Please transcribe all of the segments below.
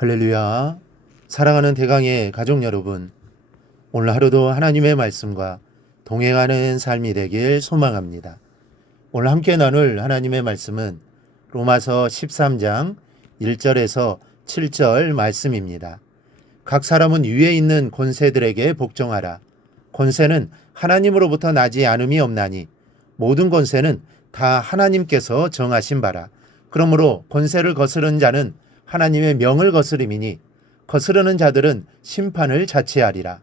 할렐루야. 사랑하는 대강의 가족 여러분, 오늘 하루도 하나님의 말씀과 동행하는 삶이 되길 소망합니다. 오늘 함께 나눌 하나님의 말씀은 로마서 13장 1절에서 7절 말씀입니다. 각 사람은 위에 있는 권세들에게 복종하라. 권세는 하나님으로부터 나지 않음이 없나니 모든 권세는 다 하나님께서 정하신 바라. 그러므로 권세를 거스르는 자는 하나님의 명을 거스름이니 거스르는 자들은 심판을 자취하리라.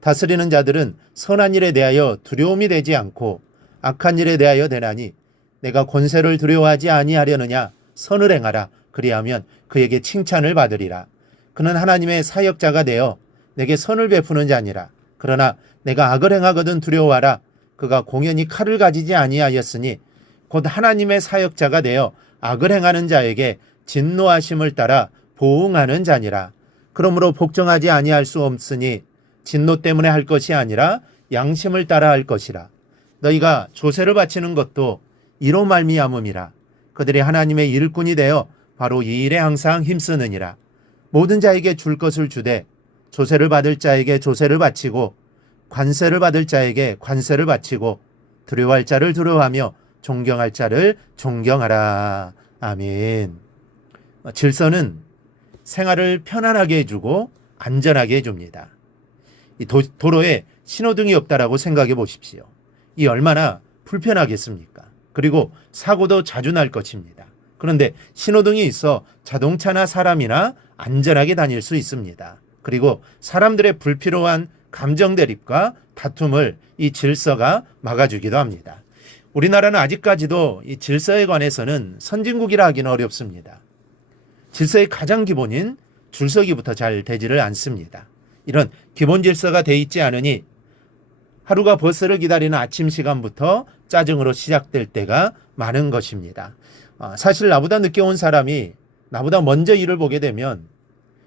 다스리는 자들은 선한 일에 대하여 두려움이 되지 않고 악한 일에 대하여 되나니 내가 권세를 두려워하지 아니하려느냐. 선을 행하라. 그리하면 그에게 칭찬을 받으리라. 그는 하나님의 사역자가 되어 내게 선을 베푸는 자니라. 그러나 내가 악을 행하거든 두려워하라. 그가 공연히 칼을 가지지 아니하였으니 곧 하나님의 사역자가 되어 악을 행하는 자에게 진노하심을 따라 보응하는 자니라. 그러므로 복종하지 아니할 수 없으니 진노 때문에 할 것이 아니라 양심을 따라 할 것이라. 너희가 조세를 바치는 것도 이로 말미암음이라. 그들이 하나님의 일꾼이 되어 바로 이 일에 항상 힘쓰느니라. 모든 자에게 줄 것을 주되 조세를 받을 자에게 조세를 바치고 관세를 받을 자에게 관세를 바치고 두려워할 자를 두려워하며 존경할 자를 존경하라. 아멘. 질서는 생활을 편안하게 해주고 안전하게 해줍니다. 이 도로에 신호등이 없다라고 생각해 보십시오. 이 얼마나 불편하겠습니까? 그리고 사고도 자주 날 것입니다. 그런데 신호등이 있어 자동차나 사람이나 안전하게 다닐 수 있습니다. 그리고 사람들의 불필요한 감정 대립과 다툼을 이 질서가 막아주기도 합니다. 우리나라는 아직까지도 이 질서에 관해서는 선진국이라 하기는 어렵습니다. 질서의 가장 기본인 줄서기부터 잘 되지를 않습니다. 이런 기본 질서가 돼 있지 않으니 하루가 버스를 기다리는 아침 시간부터 짜증으로 시작될 때가 많은 것입니다. 사실 나보다 늦게 온 사람이 나보다 먼저 일을 보게 되면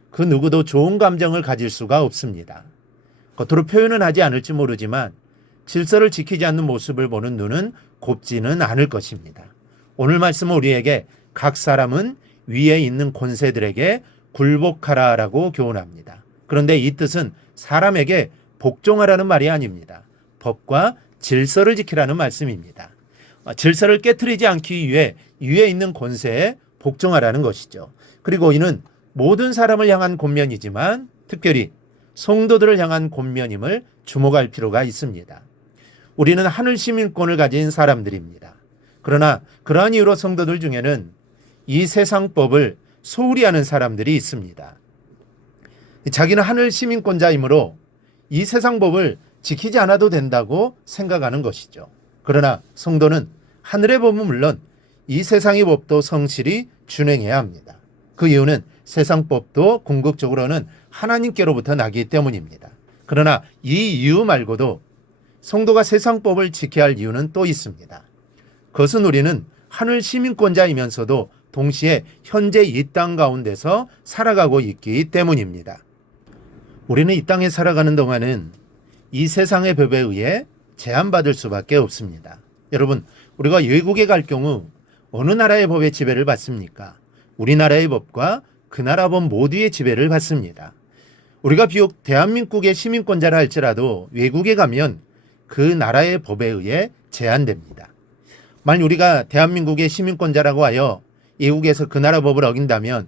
그 누구도 좋은 감정을 가질 수가 없습니다. 겉으로 표현은 하지 않을지 모르지만 질서를 지키지 않는 모습을 보는 눈은 곱지는 않을 것입니다. 오늘 말씀은 우리에게 각 사람은 위에 있는 권세들에게 굴복하라라고 교훈합니다. 그런데 이 뜻은 사람에게 복종하라는 말이 아닙니다. 법과 질서를 지키라는 말씀입니다. 질서를 깨트리지 않기 위해 위에 있는 권세에 복종하라는 것이죠. 그리고 이는 모든 사람을 향한 권면이지만 특별히 성도들을 향한 권면임을 주목할 필요가 있습니다. 우리는 하늘 시민권을 가진 사람들입니다. 그러나 그러한 이유로 성도들 중에는 이 세상 법을 소홀히 하는 사람들이 있습니다. 자기는 하늘 시민권자이므로 이 세상 법을 지키지 않아도 된다고 생각하는 것이죠. 그러나 성도는 하늘의 법은 물론 이 세상의 법도 성실히 준행해야 합니다. 그 이유는 세상 법도 궁극적으로는 하나님께로부터 나기 때문입니다. 그러나 이 이유 말고도 성도가 세상 법을 지켜야 할 이유는 또 있습니다. 그것은 우리는 하늘 시민권자이면서도 동시에 현재 이 땅 가운데서 살아가고 있기 때문입니다. 우리는 이 땅에 살아가는 동안은 이 세상의 법에 의해 제한받을 수밖에 없습니다. 여러분, 우리가 외국에 갈 경우 어느 나라의 법의 지배를 받습니까? 우리나라의 법과 그 나라 법 모두의 지배를 받습니다. 우리가 비록 대한민국의 시민권자라 할지라도 외국에 가면 그 나라의 법에 의해 제한됩니다. 만일 우리가 대한민국의 시민권자라고 하여 외국에서 그 나라 법을 어긴다면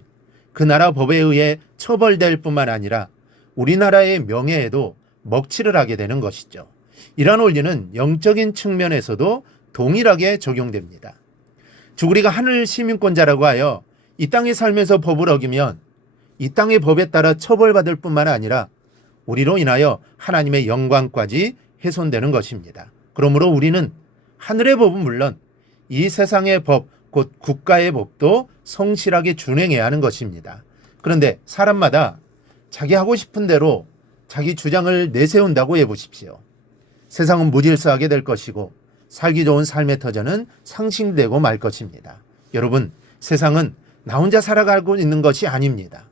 그 나라 법에 의해 처벌될 뿐만 아니라 우리나라의 명예에도 먹칠을 하게 되는 것이죠. 이러한 원리는 영적인 측면에서도 동일하게 적용됩니다. 즉 우리가 하늘 시민권자라고 하여 이 땅에 살면서 법을 어기면 이 땅의 법에 따라 처벌받을 뿐만 아니라 우리로 인하여 하나님의 영광까지 훼손되는 것입니다. 그러므로 우리는 하늘의 법은 물론 이 세상의 법, 곧 국가의 법도 성실하게 준행해야 하는 것입니다. 그런데 사람마다 자기 하고 싶은 대로 자기 주장을 내세운다고 해보십시오. 세상은 무질서하게 될 것이고 살기 좋은 삶의 터전은 상실되고 말 것입니다. 여러분, 세상은 나 혼자 살아가고 있는 것이 아닙니다.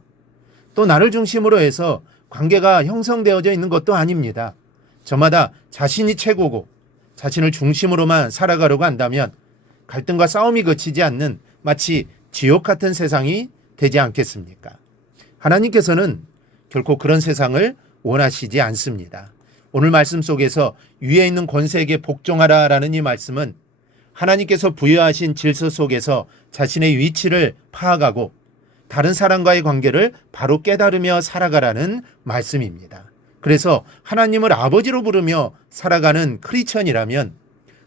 또 나를 중심으로 해서 관계가 형성되어져 있는 것도 아닙니다. 저마다 자신이 최고고 자신을 중심으로만 살아가려고 한다면 갈등과 싸움이 그치지 않는 마치 지옥 같은 세상이 되지 않겠습니까? 하나님께서는 결코 그런 세상을 원하시지 않습니다. 오늘 말씀 속에서 위에 있는 권세에게 복종하라라는 이 말씀은 하나님께서 부여하신 질서 속에서 자신의 위치를 파악하고 다른 사람과의 관계를 바로 깨달으며 살아가라는 말씀입니다. 그래서 하나님을 아버지로 부르며 살아가는 크리스천이라면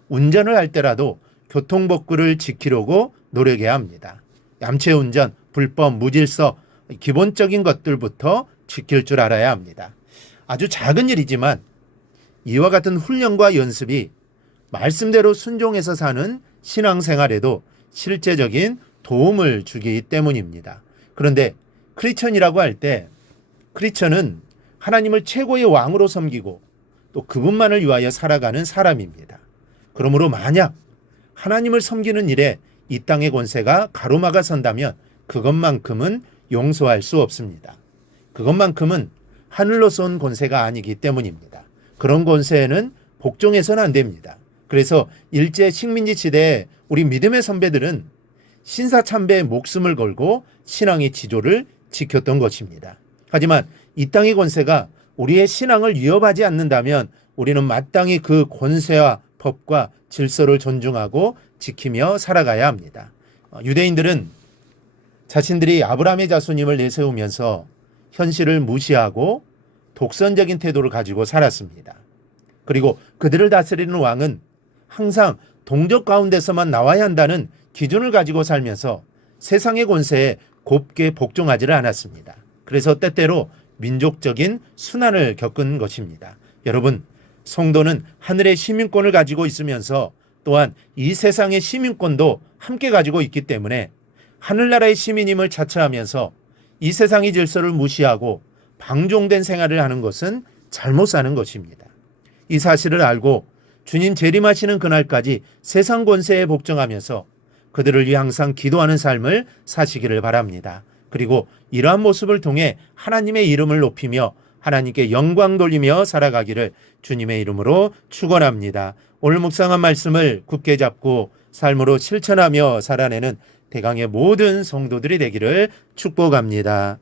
운전을 할 때라도 교통법규를 지키려고 노력해야 합니다. 얌체운전, 불법, 무질서, 기본적인 것들부터 지킬 줄 알아야 합니다. 아주 작은 일이지만 이와 같은 훈련과 연습이 말씀대로 순종해서 사는 신앙생활에도 실제적인 도움을 주기 때문입니다. 그런데 크리스천이라고 할 때 크리스천은 하나님을 최고의 왕으로 섬기고 또 그분만을 위하여 살아가는 사람입니다. 그러므로 만약 하나님을 섬기는 일에 이 땅의 권세가 가로막아 선다면 그것만큼은 용서할 수 없습니다. 그것만큼은 하늘로서 온 권세가 아니기 때문입니다. 그런 권세에는 복종해서는 안 됩니다. 그래서 일제 식민지 시대에 우리 믿음의 선배들은 신사참배에 목숨을 걸고 신앙의 지조를 지켰던 것입니다. 하지만 이 땅의 권세가 우리의 신앙을 위협하지 않는다면 우리는 마땅히 그 권세와 법과 질서를 존중하고 지키며 살아가야 합니다. 유대인들은 자신들이 아브라함의 자손임을 내세우면서 현실을 무시하고 독선적인 태도를 가지고 살았습니다. 그리고 그들을 다스리는 왕은 항상 동족 가운데서만 나와야 한다는 기준을 가지고 살면서 세상의 권세에 곱게 복종하지를 않았습니다. 그래서 때때로 민족적인 순환을 겪은 것입니다. 여러분, 성도는 하늘의 시민권을 가지고 있으면서 또한 이 세상의 시민권도 함께 가지고 있기 때문에 하늘나라의 시민임을 자처하면서 이 세상의 질서를 무시하고 방종된 생활을 하는 것은 잘못 사는 것입니다. 이 사실을 알고 주님 재림하시는 그날까지 세상 권세에 복종하면서 그들을 위해 항상 기도하는 삶을 사시기를 바랍니다. 그리고 이러한 모습을 통해 하나님의 이름을 높이며 하나님께 영광 돌리며 살아가기를 주님의 이름으로 축원합니다. 오늘 묵상한 말씀을 굳게 잡고 삶으로 실천하며 살아내는 대강의 모든 성도들이 되기를 축복합니다.